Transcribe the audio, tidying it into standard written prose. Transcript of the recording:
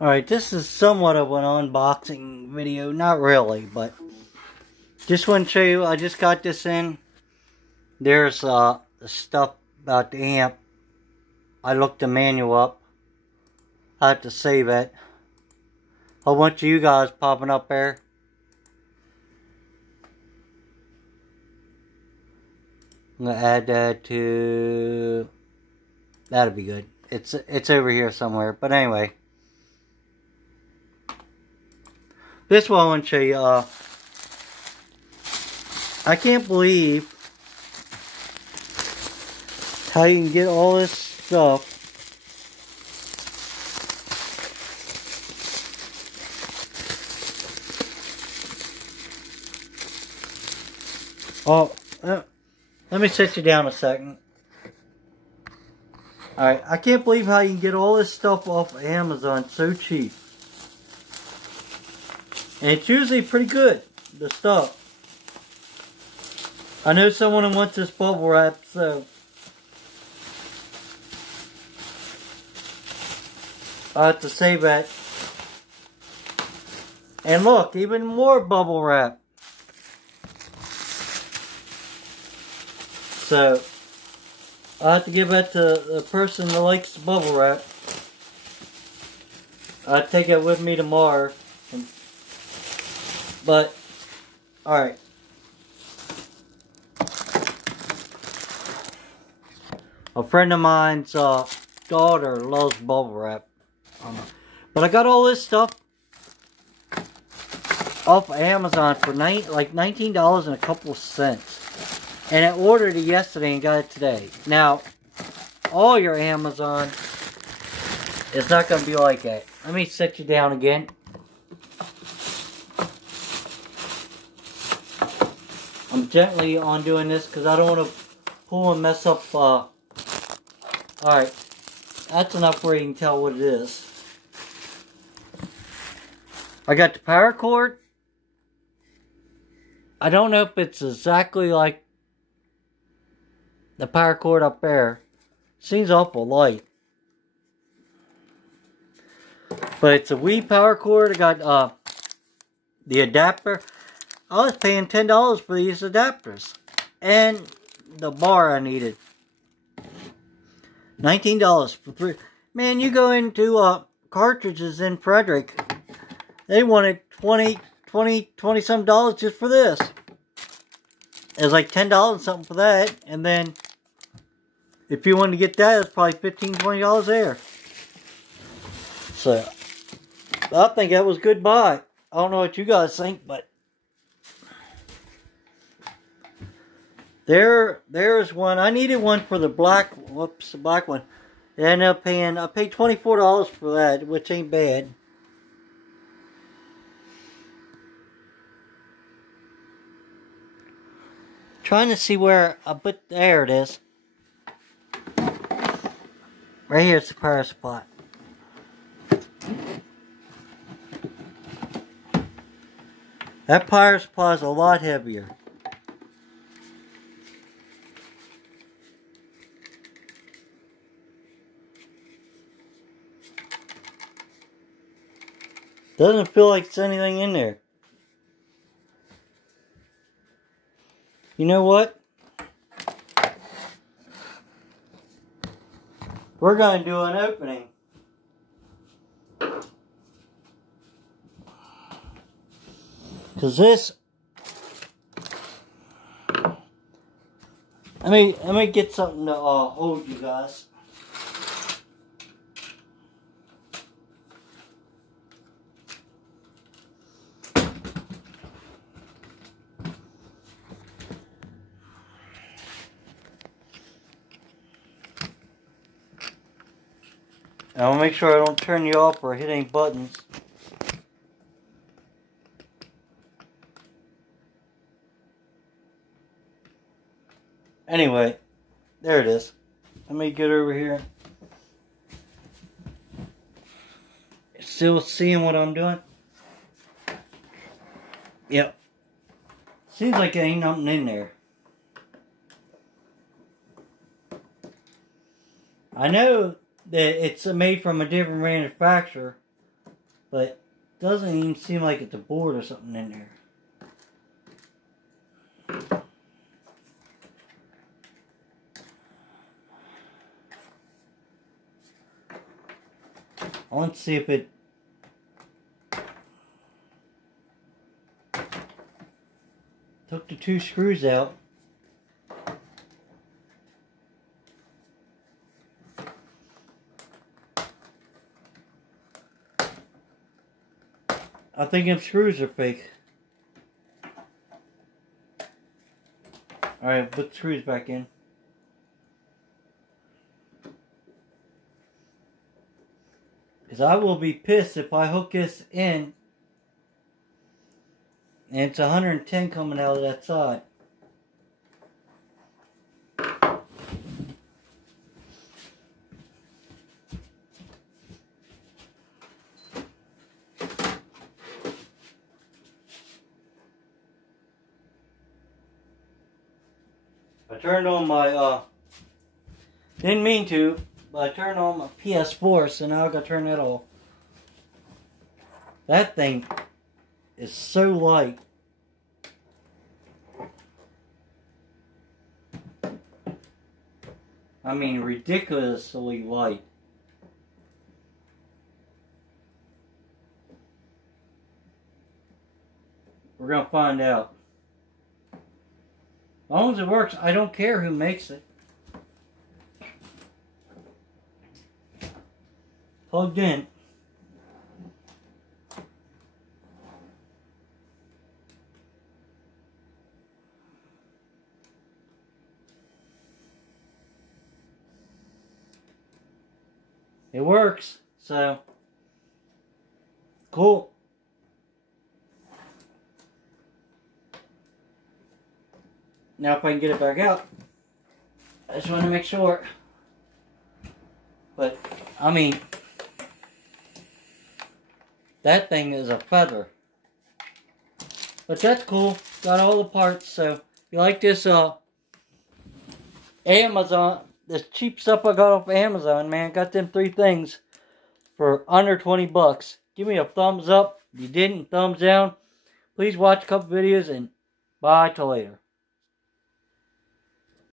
Alright, this is somewhat of an unboxing video. Not really, but just want to show you, I just got this in. There's the stuff about the amp. I looked the manual up. I have to save it. A bunch of you guys popping up there. I'm going to add that to... That'll be good. It's over here somewhere. But anyway. This is what I want to show you. I can't believe how you can get all this stuff let me sit you down a second. Alright, I can't believe how you can get all this stuff off of Amazon so cheap. And it's usually pretty good, the stuff. I know someone wants this bubble wrap, so I have to save that. And look, even more bubble wrap. So, I have to give that to the person that likes the bubble wrap. I'll take it with me tomorrow. But, alright. A friend of mine's daughter loves bubble wrap. But I got all this stuff off of Amazon for like $19 and a couple of cents. And I ordered it yesterday and got it today. Now, all your Amazon is not going to be like that. Let me sit you down again. I'm gently undoing this because I don't want to pull and mess up. Alright, that's enough where you can tell what it is. I got the power cord. I don't know if it's exactly like the power cord up there. Seems awful light. But it's a Wii power cord. I got the adapter. I was paying $10 for these adapters. And the bar I needed. $19 for 3. Man, you go into cartridges in Frederick. They wanted $20 some dollars just for this. It was like $10 something for that. And then, if you wanted to get that, it's probably $15, $20 there. So, I think that was a good buy. I don't know what you guys think, but there's one. I needed one for the black, whoops, the black one. I ended up paying, I paid $24 for that, which ain't bad. Trying to see where I put, there it is. Right here is the power supply. That power supply is a lot heavier. Doesn't feel like it's anything in there. You know what? We're going to do an opening. Because this... Let me get something to hold you guys. I'll make sure I don't turn you off or hit any buttons. Anyway, there it is. Let me get over here. Still seeing what I'm doing? Yep. Seems like there ain't nothing in there. I know that it's made from a different manufacturer, But doesn't even seem like it's a board or something in there. I want to see if it took the 2 screws out. I think them screws are fake. Alright, put the screws back in. Because I will be pissed if I hook this in and it's 110 coming out of that side. I turned on my, didn't mean to, but I turned on my PS4, so now I gotta turn that off. That thing is so light. I mean, ridiculously light. We're gonna find out. As long as it works, I don't care who makes it. Plugged in. It works, so cool. Now if I can get it back out, I just want to make sure. But, I mean, that thing is a feather. But that's cool. Got all the parts, so if you like this Amazon, this cheap stuff I got off Amazon, man, got them 3 things for under 20 bucks. Give me a thumbs up. If you didn't, thumbs down. Please watch a couple videos and bye till later.